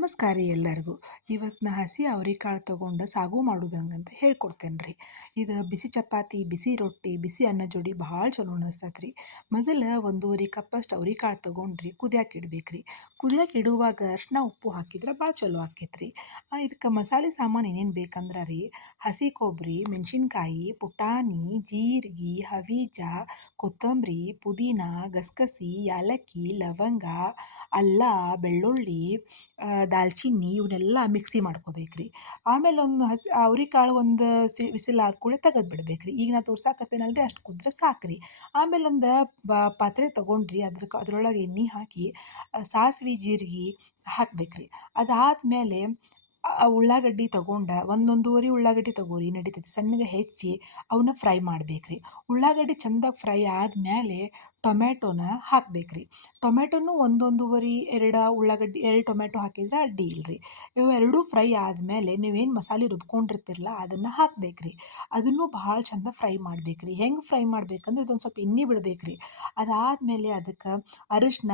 ನಮಸ್ಕಾರ ರೀ ಎಲ್ಲರಿಗೂ. ಇವತ್ತು ನಾ ಹಸಿ ಅವ್ರೆಕಾಳು ತೊಗೊಂಡು ಸಾಗು ಮಾಡೋದು ಹೆಂಗಂತ ಹೇಳ್ಕೊಡ್ತೇನೆ ರೀ. ಇದು ಬಿಸಿ ಚಪಾತಿ, ಬಿಸಿ ರೊಟ್ಟಿ, ಬಿಸಿ ಅನ್ನ ಜೋಡಿ ಭಾಳ ಚಲೋ ಅನಿಸ್ತೈತೆ ರೀ. ಮೊದಲು 1 ಕಪ್ಪಷ್ಟು ಅವ್ರೆಕಾಳು ತೊಗೊಂಡ್ರಿ ಕುದಿಯಾಕೆ ಇಡ್ಬೇಕು ರೀ. ಕುದಿಯಾಕೆ ಇಡುವಾಗ ಅರಿಶಿನ ಉಪ್ಪು ಹಾಕಿದ್ರೆ ಭಾಳ ಚಲೋ ಆಕೈತೆ ರೀ. ಇದಕ್ಕೆ ಮಸಾಲೆ ಸಾಮಾನು ಏನೇನು ಬೇಕಂದ್ರೆ ರೀ, ಹಸಿ ಕೊಬ್ಬರಿ, ಮೆಣಸಿನ್ಕಾಯಿ, ಪುಟಾಣಿ, ಜೀರಿಗೆ, ಹವೀಜ, ಕೊತ್ತಂಬರಿ, ಪುದೀನ, ಗಸಗಸೆ, ಯಾಲಕ್ಕಿ, ಲವಂಗ, ಅಲ್ಲ, ಬೆಳ್ಳುಳ್ಳಿ, ದಾಲ್ಚಿನ್ನಿ ಇವನ್ನೆಲ್ಲ ಮಿಕ್ಸಿ ಮಾಡ್ಕೋಬೇಕು ರೀ. ಆಮೇಲೆ ಒಂದು ಅವ್ರೆಕಾಳು ಒಂದು ವಿಸಿಲ್ ಆದ ಕೂಡಲೇ ತೆಗೆದು ಬಿಡ್ಬೇಕು ರೀ. ಈಗ ನಾ ತೋರ್ಸಾಕತ್ತೇನಲ್ಲ ರೀ, ಅಷ್ಟು ಕುದ್ರೆ ಸಾಕು ರೀ. ಆಮೇಲೆ ಒಂದು ಪಾತ್ರೆ ತೊಗೊಂಡ್ರಿ, ಅದ್ರೊಳಗೆ ಎಣ್ಣೆ ಹಾಕಿ ಸಾಸ್ವೆ ಜೀರಿಗೆ ಹಾಕ್ಬೇಕು ರೀ. ಅದಾದಮೇಲೆ ಉಳ್ಳಾಗಡ್ಡಿ ತೊಗೊಂಡು ಒಂದೊಂದೂವರೆ ಉಳ್ಳಾಗಡ್ಡಿ ತೊಗೋರಿ ನಡಿತೈತಿ, ಸಣ್ಣಗೆ ಹೆಚ್ಚಿ ಅವನ್ನ ಫ್ರೈ ಮಾಡ್ಬೇಕು ರೀ. ಉಳ್ಳಾಗಡ್ಡಿ ಚಂದಾಗಿ ಫ್ರೈ ಆದಮೇಲೆ ಟೊಮೆಟೊನ ಹಾಕ್ಬೇಕು ರೀ. ಟೊಮೆಟೊನು ಒಂದೊಂದೂವರೆ 2 ಉಳ್ಳಾಗಡ್ಡಿ 2 ಟೊಮೆಟೊ ಹಾಕಿದ್ರೆ ಅಡ್ಡಿ ಇಲ್ಲ ರೀ. ಇವೆರಡೂ ಫ್ರೈ ಆದಮೇಲೆ ನೀವೇನು ಮಸಾಲೆ ರುಬ್ಕೊಂಡಿರ್ತಿರಲ್ಲ ಅದನ್ನು ಹಾಕ್ಬೇಕು ರೀ. ಅದನ್ನು ಭಾಳ ಚಂದ ಫ್ರೈ ಮಾಡ್ಬೇಕು ರೀ. ಹೆಂಗೆ ಫ್ರೈ ಮಾಡ್ಬೇಕಂದ್ರೆ ಇದೊಂದು ಸ್ವಲ್ಪ ಎಣ್ಣೆ ಬಿಡ್ಬೇಕು ರೀ. ಅದಾದಮೇಲೆ ಅದಕ್ಕೆ ಅರಿಶಿನ,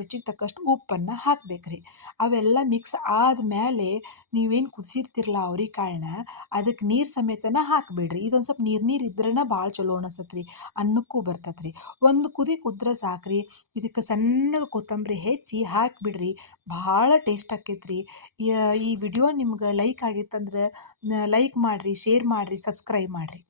ರುಚಿಗೆ ತಕ್ಕಷ್ಟು ಉಪ್ಪನ್ನು ಹಾಕ್ಬೇಕು ರೀ. ಅವೆಲ್ಲ ಮಿಕ್ಸ್ ಆದಮೇಲೆ ನೀವೇನು ಕುದಿಸಿರ್ತಿರಲ್ಲ ಅವ್ರೆಕಾಳನ್ನ ಅದಕ್ಕೆ ನೀರು ಸಮೇತನ ಹಾಕಿಬಿಡ್ರಿ. ಇದೊಂದು ಸ್ವಲ್ಪ ನೀರು ಇದ್ರೇ ಭಾಳ ಚಲೋ ಅನಿಸ್ತೈತೆ ರೀ, ಅನ್ನಕ್ಕೂ ಬರ್ತೈತೆ ರೀ. ಒಂದು ಕುದಿ ಕುದ್ರೆ ಸಾಕ್ರಿ. ಇದಕ್ಕೆ ಸಣ್ಣಗೆ ಕೊತ್ತಂಬರಿ ಹೆಚ್ಚಿ ಹಾಕಿಬಿಡ್ರಿ, ಭಾಳ ಟೇಸ್ಟ್ ಆಕೈತೆ ರೀ. ಈ ವಿಡಿಯೋ ನಿಮ್ಗೆ ಲೈಕ್ ಆಗಿತ್ತಂದ್ರೆ ಲೈಕ್ ಮಾಡಿರಿ, ಶೇರ್ ಮಾಡಿರಿ, ಸಬ್ಸ್ಕ್ರೈಬ್ ಮಾಡಿರಿ.